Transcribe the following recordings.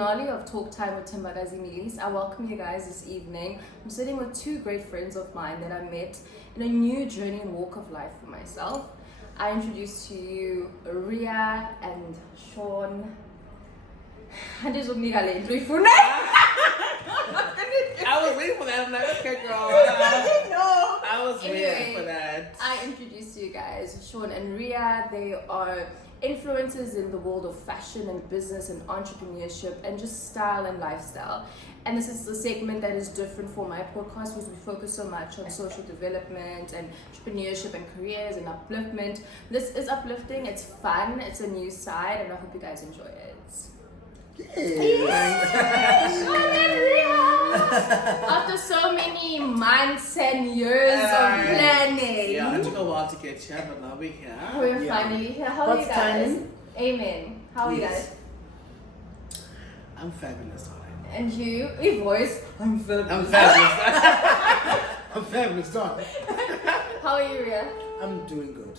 finale of Talk Time with Timbagazi Milis. I welcome you guys this evening. I'm sitting with two great friends of mine that I met in a new journey and walk of life for myself. I introduce to you Ria and Sean. I was waiting for that. I'm like, okay, girl. I was waiting for that. I introduced to you guys Sean and Ria. They are influencers in the world of fashion and business and entrepreneurship and just style and lifestyle. And this is the segment that is different for my podcast because we focus so much on social development and entrepreneurship and careers and upliftment. This is uplifting, it's fun, it's a new side, and I hope you guys enjoy it. After so many months and years of planning. Yeah, it took a while to get here, but now we're here. We're finally here. How are you guys? Timing? Amen. How are you guys? I'm fabulous, darling. And you? Your voice? I'm fabulous. I'm fabulous. I'm fabulous, darling. How are you, Ria? I'm doing good.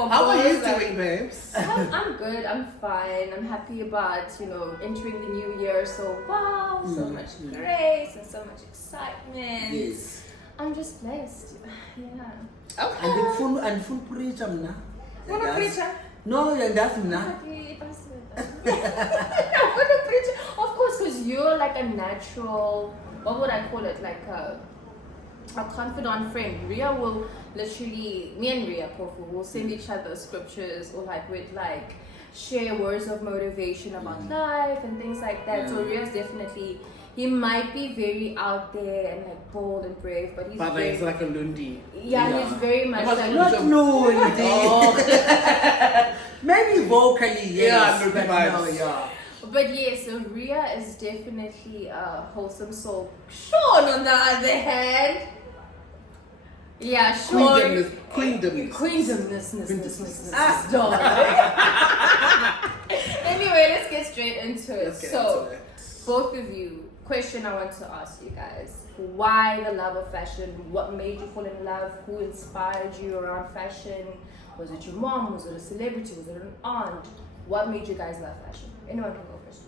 How are you doing, babes? I'm good. I'm fine. I'm happy about, entering the new year. So, wow, so much grace and so much excitement. Yes. I'm just blessed. Yeah. Okay. And full preacher, na. Wanna preacher? No, that's na. Of course, because you're like a natural, what would I call it? Like a confidant friend. Ria will literally, me and Ria will send each other scriptures or like we'd like share words of motivation about life and things like that. So Ria's definitely, he might be very out there and like bold and brave, but he's he's like a lundi. Yeah, he's very much like not lundi. Maybe vocally, yes. Yeah, but no, yeah. But yes, so Ria is definitely a wholesome soul. Sean, on the other hand, yeah, Sean. Queendomness. Anyway, let's get straight into it. Both of you, question I want to ask you guys: why the love of fashion? What made you fall in love? Who inspired you around fashion? Was it your mom? Was it a celebrity? Was it an aunt? What made you guys love fashion? Anyone can go first.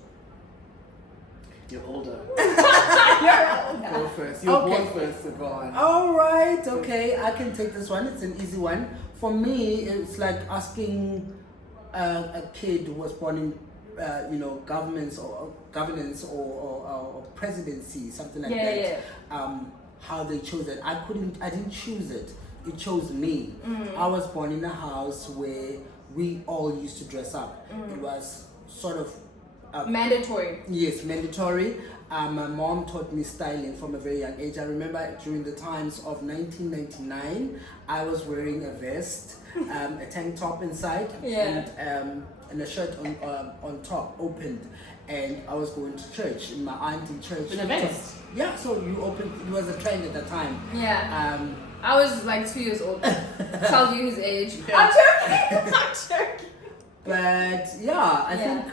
You're older. You're older. Go first. You're born first, so go on. All right, okay. I can take this one. It's an easy one. For me, it's like asking a kid who was born in, governance or presidency, something like that. Yeah. How they chose it. I didn't choose it. It chose me. I was born in a house where we all used to dress up. It was sort of mandatory. Yes, mandatory. My mom taught me styling from a very young age. I remember during the times of 1999, I was wearing a vest, a tank top inside, and a shirt on top opened. And I was going to church. My aunt in church. In a vest? Yeah, so you opened. It was a trend at the time. Yeah. I was like 2 years old. Tell you his age. Yeah. I'm joking. But yeah, I think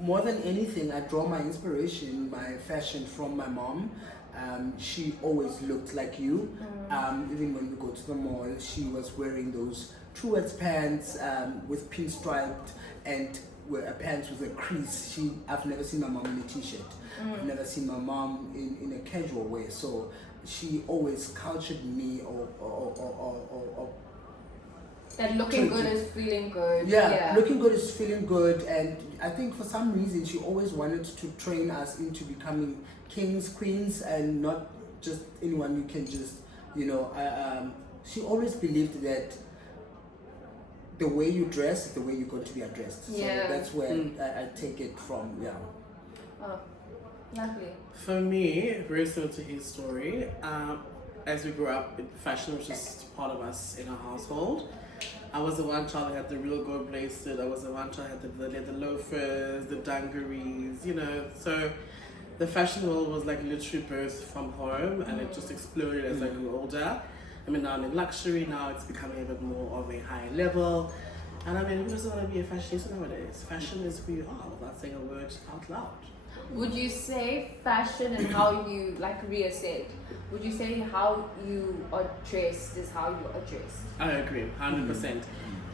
more than anything, I draw my inspiration, my fashion from my mom. She always looked like you. Even when we go to the mall, she was wearing those Ttwtm pants with pinstriped and pants with a crease. I've never seen my mom in a t-shirt. I've never seen my mom in a casual way. So she always cultured me or that looking good is feeling good. Yeah, looking good is feeling good. And I think for some reason she always wanted to train us into becoming kings, queens, and not just anyone you can just, she always believed that the way you dress is the way you're going to be addressed. So that's where I take it from, Oh, lovely. For me, very similar to his story, as we grew up, fashion was just part of us in our household. I was the one child that had the real gold bracelet. I was the one child that had the loafers, the dungarees, So the fashion world was like literally birthed from home, and it just exploded as I grew older. I mean, now I'm in luxury. Now it's becoming a bit more of a high level. And I mean, who doesn't want to be a fashionista nowadays? Fashion is who you are without saying a word out loud. Would you say fashion and how you, like Ria said, would you say how you are dressed is how you are dressed? I agree, 100%.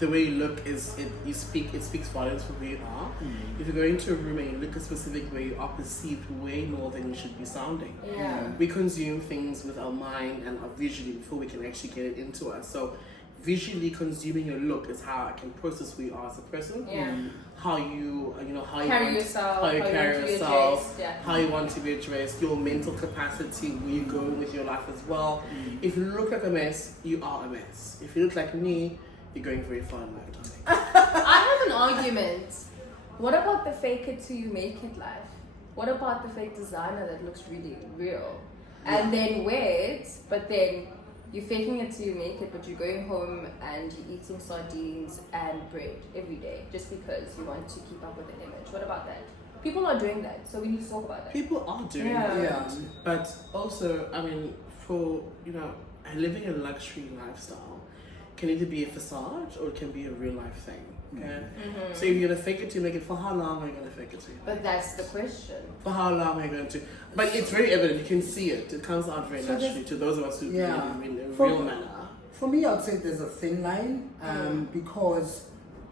The way you look it speaks volumes for who you are. If you go into a room and you look a specific way, you are perceived way more than you should be sounding. Yeah. We consume things with our mind and our visually before we can actually get it into us. So visually consuming your look is how I can process who you are as a person. Yeah. How you Carry yourself, how you carry yourself, yeah. how you want to be addressed, your mental capacity, where you go with your life as well. If you look like a mess, you are a mess. If you look like me, you're going very far in life. I have an argument. What about the fake it till you make it life? What about the fake designer that looks really real? And then wear it, but then you're faking it till you make it, but you're going home and you're eating sardines and bread every day just because you want to keep up with the image. What about that? People are doing that, so we need to talk about that. People are doing that. But also, I mean, for, living a luxury lifestyle can either be a facade or it can be a real life thing. Okay? So if you're gonna fake it to make it, for how long are you gonna fake it to? But that's the question. For how long are you going to? But it's very evident, you can see it. It comes out very naturally to those of us who in a real manner. For me, I'd say there's a thin line because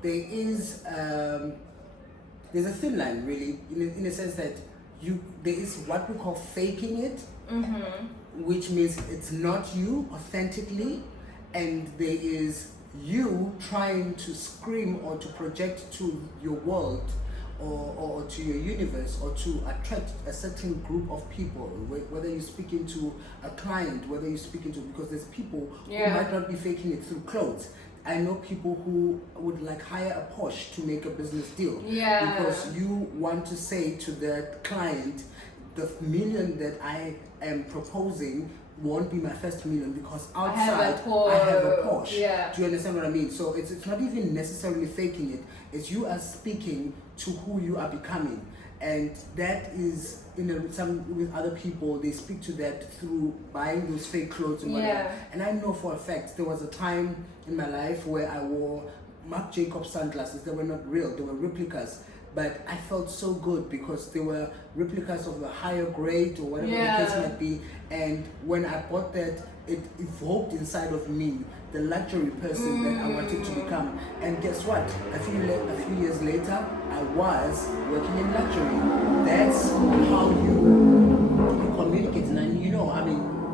there is there's a thin line really in a sense that there is what we call faking it, which means it's not you authentically, and there is you trying to scream or to project to your world or to your universe or to attract a certain group of people, whether you're speaking to a client, whether you're speaking to, because there's people who might not be faking it through clothes. I know people who would like hire a Porsche to make a business deal because you want to say to the client, the million that I am proposing won't be my first million because outside I have a Porsche. Do you understand what I mean? So it's not even necessarily faking it. It's you are speaking to who you are becoming, and that is with other people they speak to that through buying those fake clothes and whatever. And I know for a fact there was a time in my life where I wore Marc Jacobs sunglasses. They were not real; they were replicas. But I felt so good because they were replicas of a higher grade or whatever the case might be. And when I bought that, it evoked inside of me the luxury person that I wanted to become. And guess what? A few years later, I was working in luxury. That's how you communicate. And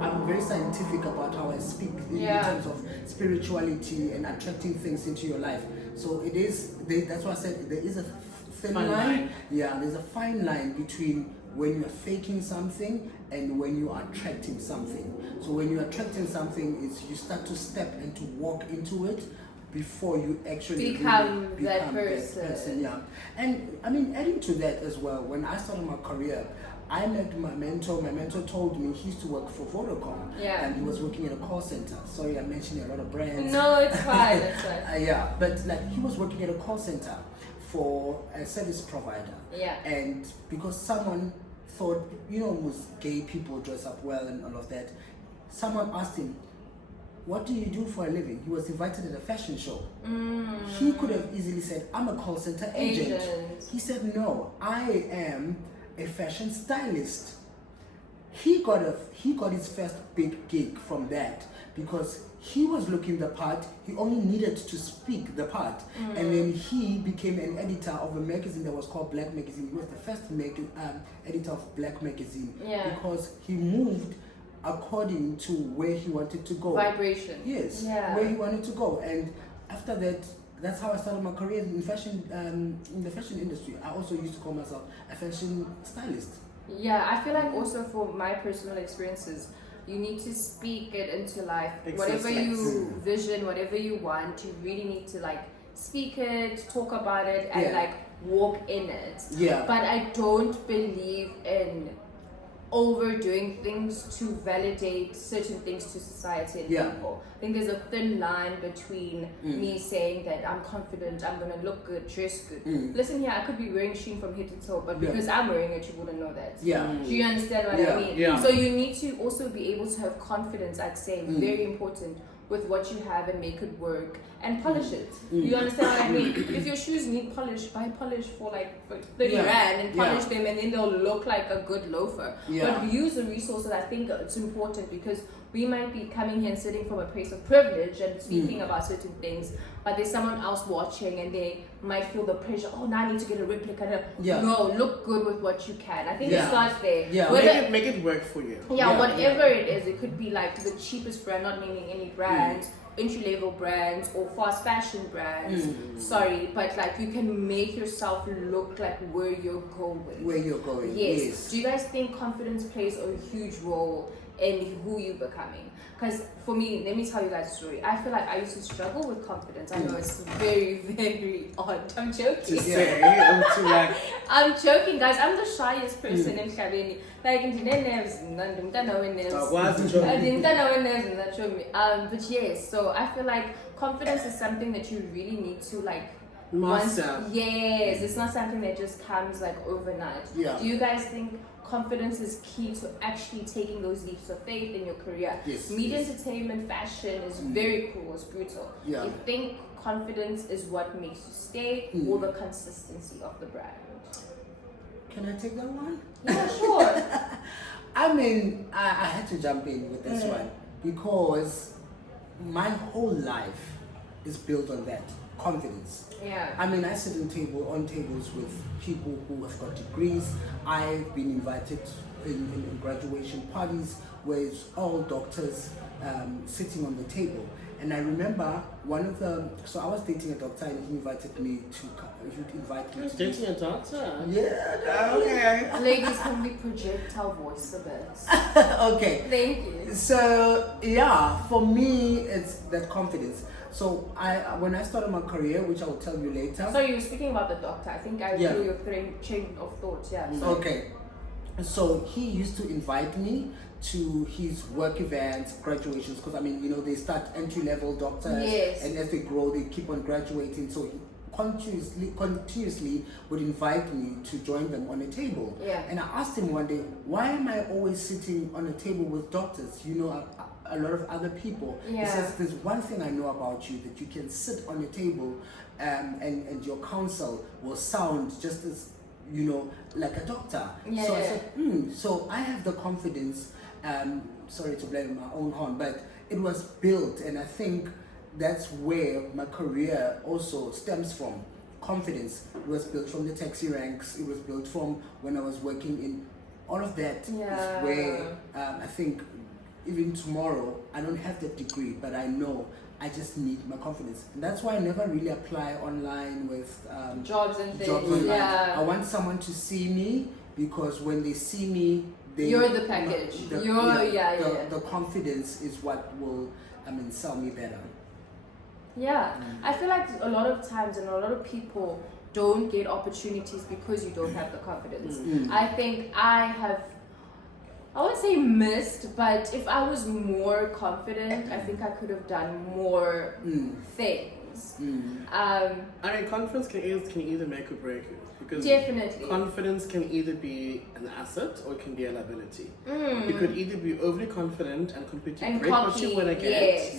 I'm very scientific about how I speak in terms of spirituality and attracting things into your life. So it is. That's why I said there is a thin line. Yeah, there's a fine line between when you're faking something and when you are attracting something. So when you're attracting something, is you start to step and to walk into it before you actually become really that person. Yeah, and I mean, adding to that as well, when I started my career, I met my mentor. My mentor told me he used to work for Vodacom, and he was working in a call center. Sorry, I'm mentioning a lot of brands. No, it's fine. It's fine. But like he was working at a call center for a service provider. And because someone thought, most gay people dress up well and all of that, someone asked him, "What do you do for a living?" He was invited at a fashion show. He could have easily said, "I'm a call center agent." He said, "No, I am a fashion stylist." He got his first big gig from that because he was looking the part. He only needed to speak the part, and then he became an editor of a magazine that was called Black Magazine. He was the first editor of Black Magazine because he moved according to where he wanted to go. Vibration. Yes. Where he wanted to go, and after that. That's how I started my career in fashion, in the fashion industry. I also used to call myself a fashion stylist. Yeah, I feel like also for my personal experiences, you need to speak it into life. Whatever you vision, whatever you want, you really need to like speak it, talk about it, and like walk in it. But I don't believe in overdoing things to validate certain things to society and people. I think there's a thin line between me saying that I'm confident, I'm gonna look good, dress good. Listen here, I could be wearing Shein from head to toe, but because I'm wearing it, you wouldn't know that. Do you understand what I mean? So you need to also be able to have confidence, I'd say, very important, with what you have and make it work and polish it. You understand what I mean? If your shoes need polish, buy polish for like 30 rand and polish them, and then they'll look like a good loafer. But use the resources. I think it's important because we might be coming here and sitting from a place of privilege and speaking about certain things, but there's someone else watching and they might feel the pressure. Oh, now I need to get a replica. No, look good with what you can. I think it starts there. Make it work for you. Whatever it is. It could be like the cheapest brand, not naming any brands, entry-level brands or fast fashion brands. Sorry, but like you can make yourself look like where you're going. Yes. Do you guys think confidence plays a huge role in who you're becoming? Because for me, let me tell you guys a story. I feel like I used to struggle with confidence. I know it's very, very odd. I'm joking. I'm joking, guys. I'm the shyest person in Kabeni. Like in but yes, so I feel like confidence is something that you really need to like master. Yes, it's not something that just comes like overnight. Do you guys think confidence is key to actually taking those leaps of faith in your career? Media, entertainment, fashion is very cool, it's brutal. You think confidence is what makes you stay, or the consistency of the brand? Can I take that one? Yeah, sure. I mean, I had to jump in with this one because my whole life is built on that confidence. I mean, I sit on tables with people who have got degrees. I've been invited in graduation parties where it's all doctors sitting on the table. And I remember so I was dating a doctor and he invited me to dating a doctor? Yeah. Okay. Ladies, can we projectile voice a bit? Okay. Thank you. So for me, it's that confidence. So when I started my career, which I will tell you later. So you were speaking about the doctor. I think I knew your chain of thoughts. Okay. So he used to invite me to his work events, graduations, because I mean, they start entry-level doctors, and as they grow, they keep on graduating. So he continuously would invite me to join them on a table. And I asked him one day, why am I always sitting on a table with doctors? A lot of other people. He says, there's one thing I know about you, that you can sit on a table and your counsel will sound just as, like a doctor. So I said, so I have the confidence, sorry to blame my own horn, but it was built, and I think that's where my career also stems from. Confidence. It was built from the taxi ranks, it was built from when I was working in all of that. Is where I think even tomorrow, I don't have that degree, but I know I just need my confidence. And that's why I never really apply online with jobs and things. I want someone to see me, because when they see me, you're the package. The confidence is what will, sell me better. I feel like a lot of times and a lot of people don't get opportunities because you don't have the confidence. I think I wouldn't say missed, but if I was more confident, I think I could have done more things. I mean, confidence can either make or break you. Because definitely. Confidence can either be an asset or it can be a liability. You could either be overly confident and completely break what you want to get,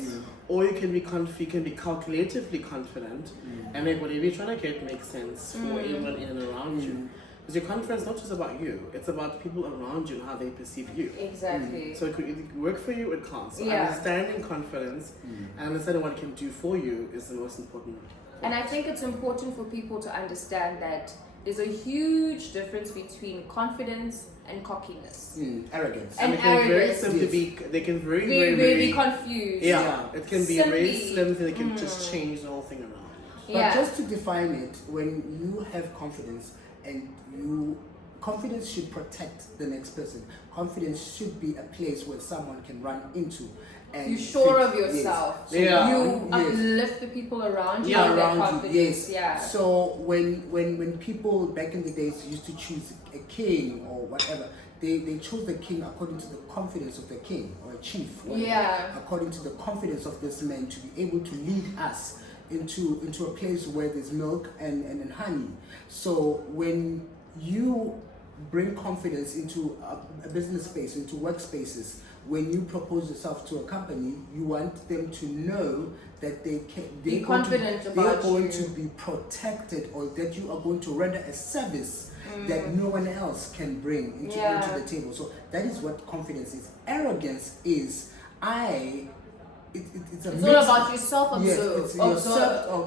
or you can be calculatively confident and make whatever you're trying to get make sense for everyone in and around you. Because your confidence is not just about you, it's about people around you and how they perceive you. Exactly. So it could either work for you or it can't. So understanding confidence and understanding what it can do for you is the most important. And I think it's important for people to understand that there's a huge difference between confidence and cockiness. Arrogance. And they can very simply they can very be confused. It can be a very slim thing that can just change the whole thing around. But just to define it, when you have confidence, and confidence should protect the next person. Confidence should be a place where someone can run into. And you're sure of yourself. So you uplift the people around you. So when people back in the days used to choose a king or whatever, they chose the king according to the confidence of the king or a chief. According to the confidence of this man to be able to lead us into a place where there's milk and honey. So when you bring confidence into a business space, into workspaces when you propose yourself to a company, you want them to know that they're going to be protected, or that you are going to render a service that no one else can bring into the table. So that is what confidence is. Arrogance is it's all about yourself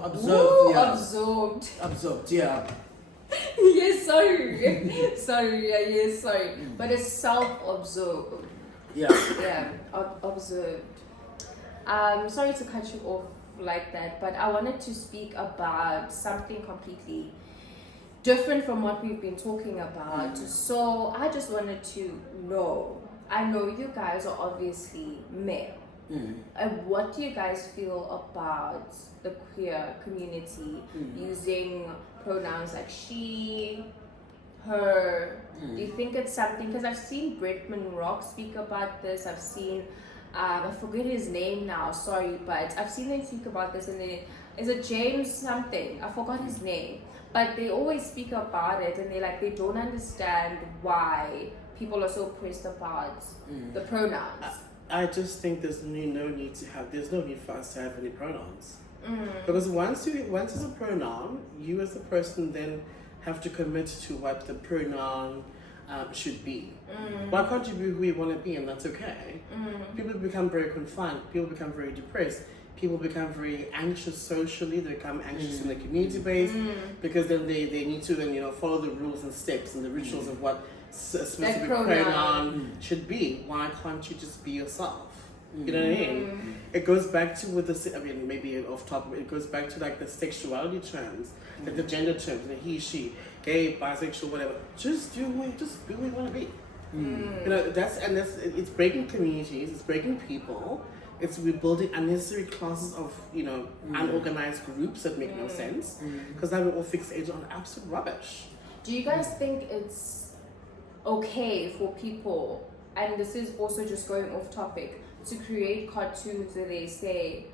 absorbed. Absorbed, yeah. Yes, sorry. Sorry. But it's self-absorbed. Yeah. Observed. Sorry to cut you off like that, but I wanted to speak about something completely different from what we've been talking about. So I just wanted to know, I know you guys are obviously male. And what do you guys feel about the queer community using pronouns like she, her? Do you think it's something, because I've seen Bretman Rock speak about this, I've seen I forget his name now, sorry, but I've seen them speak about this, and then is it James something, I forgot his name, but they always speak about it, and they don't understand why people are so pressed about the pronouns. I just think there's no need for us to have any pronouns. Because once it's a pronoun, you as a person then have to commit to what the pronoun should be. Why can't you be who you want to be, and that's okay? People become very confined, people become very depressed, people become very anxious socially, they become anxious in the community base, because then they need to then follow the rules and steps and the rituals of what a specific pronoun should be. Why can't you just be yourself? You know what I mean? It goes back to maybe off topic, it goes back to like the sexuality terms, like the gender terms, like he, she, gay, bisexual, whatever. Just be who you want to be. It's breaking communities, it's breaking people, we're building unnecessary classes of unorganized groups that make no sense, because now we're all fixated on absolute rubbish. Do you guys think it's okay for people, and this is also just going off topic, to create cartoons where they say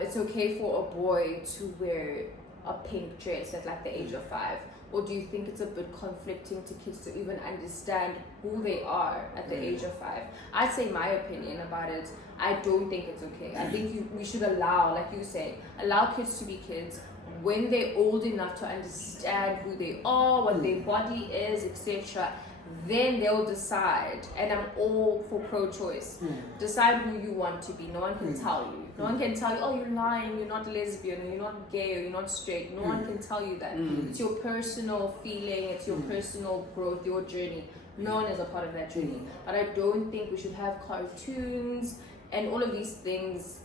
it's okay for a boy to wear a pink dress at like the age of 5? Or do you think it's a bit conflicting to kids to even understand who they are at the age of 5? I'd say my opinion about it, I don't think it's okay. I think we should allow, like you say, allow kids to be kids. When they're old enough to understand who they are, what their body is, etc., then they'll decide. And I'm all for pro-choice. Decide who you want to be. No one can tell you. No one can tell you, oh, you're lying, you're not lesbian, or you're not gay, or you're not straight. No one can tell you that. It's your personal feeling, it's your personal growth, your journey. No one is a part of that journey. But I don't think we should have cartoons and all of these things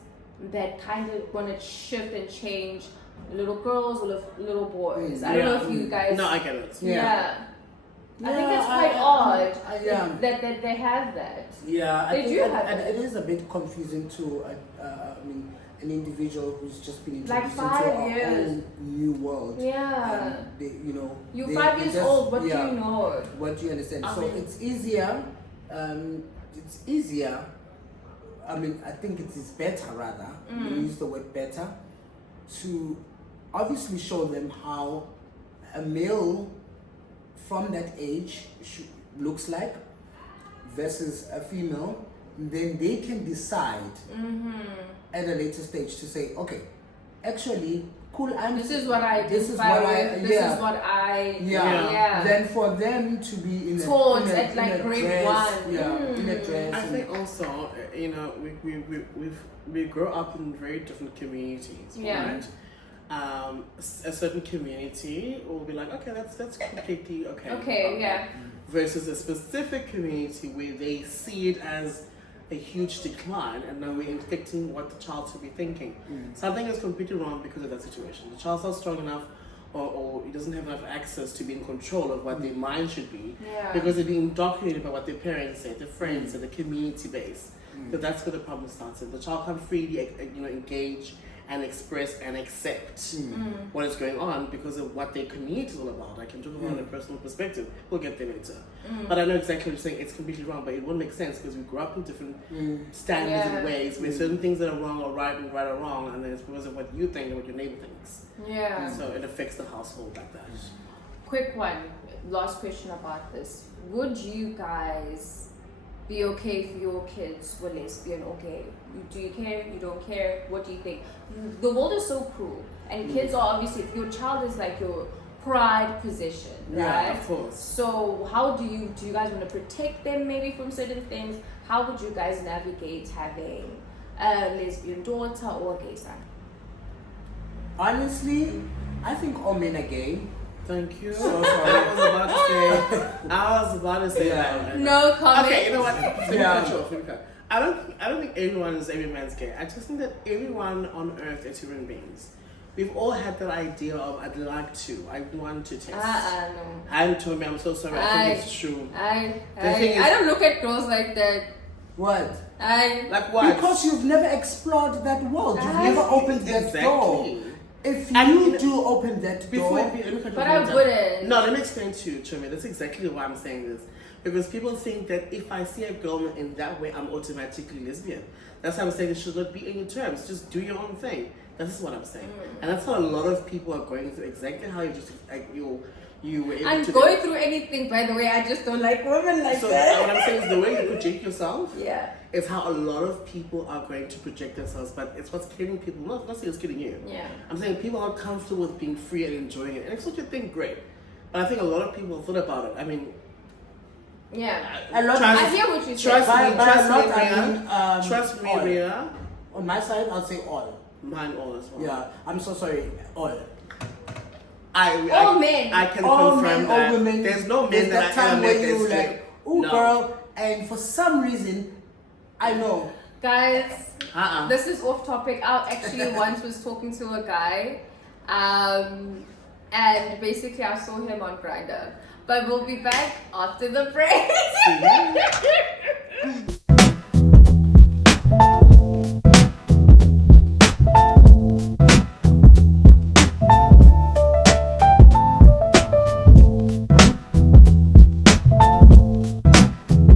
that kind of want to shift and change little girls or little boys. I don't know if you guys... No, I get it. Yeah. I think it's quite odd that they have that. Yeah, they do have that. It is a bit confusing to an individual who's just been introduced like 5 into years. a whole new world. Yeah. You're 5 years old. What do you know? What do you understand? It's easier. I think it is better rather. We use the word better to obviously show them how a male from that age looks like versus a female. Then they can decide at a later stage to say, okay, actually, cool. This is what I identify with. This is what I. Yeah. Then for them to be in taught at like grade 1. In a dress. I think also, we grow up in very different communities. Right? A certain community will be like, okay, that's completely okay. Okay, yeah. Versus a specific community where they see it as a huge decline, and now we're inflicting what the child should be thinking. Something is completely wrong because of that situation. The child's not strong enough, or he doesn't have enough access to be in control of what their mind should be, because they're being indoctrinated by what their parents say, their friends say, the community base. So that's where the problem starts. The child can't freely, engage and express and accept what is going on because of what their community is all about. I can talk about it in a personal perspective. We'll get there later. But I know exactly what you're saying. It's completely wrong, but it won't make sense because we grew up in different standards and ways where certain things that are wrong are right and right are wrong, and then it's because of what you think and what your neighbor thinks. Yeah. So it affects the household like that. Quick one, last question about this. Would you guys be okay if your kids were lesbian or gay? Do you care? You don't care? What do you think? The world is so cruel, and kids are obviously, if your child is like your pride possession, right? Yeah, of course. So how do you guys want to protect them maybe from certain things? How would you guys navigate having a lesbian daughter or a gay son? Honestly, I think all men are gay. Thank you. So sorry. I was about to say Yeah. that. No comment. Okay, you know what? Let me Yeah. cut you off, let me cut. I don't think everyone is every man's gay. I just think that everyone on earth is human beings. We've all had that idea of I want to test. No. I'm Tommy, I'm so sorry, I think it's true. I thing is- don't look at girls like that. What? Like what? Because you've never explored that world. You've never opened that door. Exactly. If I you mean, do open that Before door, let me cut you But off I one time. wouldn't. No, let me explain to you, Chomi. That's exactly why I'm saying this. Because people think that if I see a girl in that way, I'm automatically lesbian. That's why I'm saying it should not be any terms. Just do your own thing. This is what I'm saying. And that's how a lot of people are going through, exactly how you just, like, you were able I'm to... going through anything, by the way. I just don't like women like So that. what I'm saying is the way you project yourself Yeah. is how a lot of people are going to project themselves, but it's what's killing people. Not saying it's killing you. Yeah. I'm saying people are comfortable with being free and enjoying it. And if it's not your thing, great. But I think a lot of people thought about it. I mean, Yeah. a lot. I hear what you say. Trust By me, a trust lot, me, I Ria. mean, Trust me, all. Ria. On my side, I'll say all. Mine all as well. Yeah, I'm so sorry. All. All men. I can All confirm men, that. all women. There's no men There's that that time I where ever met you that's like, oh no. girl, and for some reason, I know. Guys, Uh-uh. this is off topic. I actually once was talking to a guy, and basically I saw him on Grindr. But we'll be back after the break.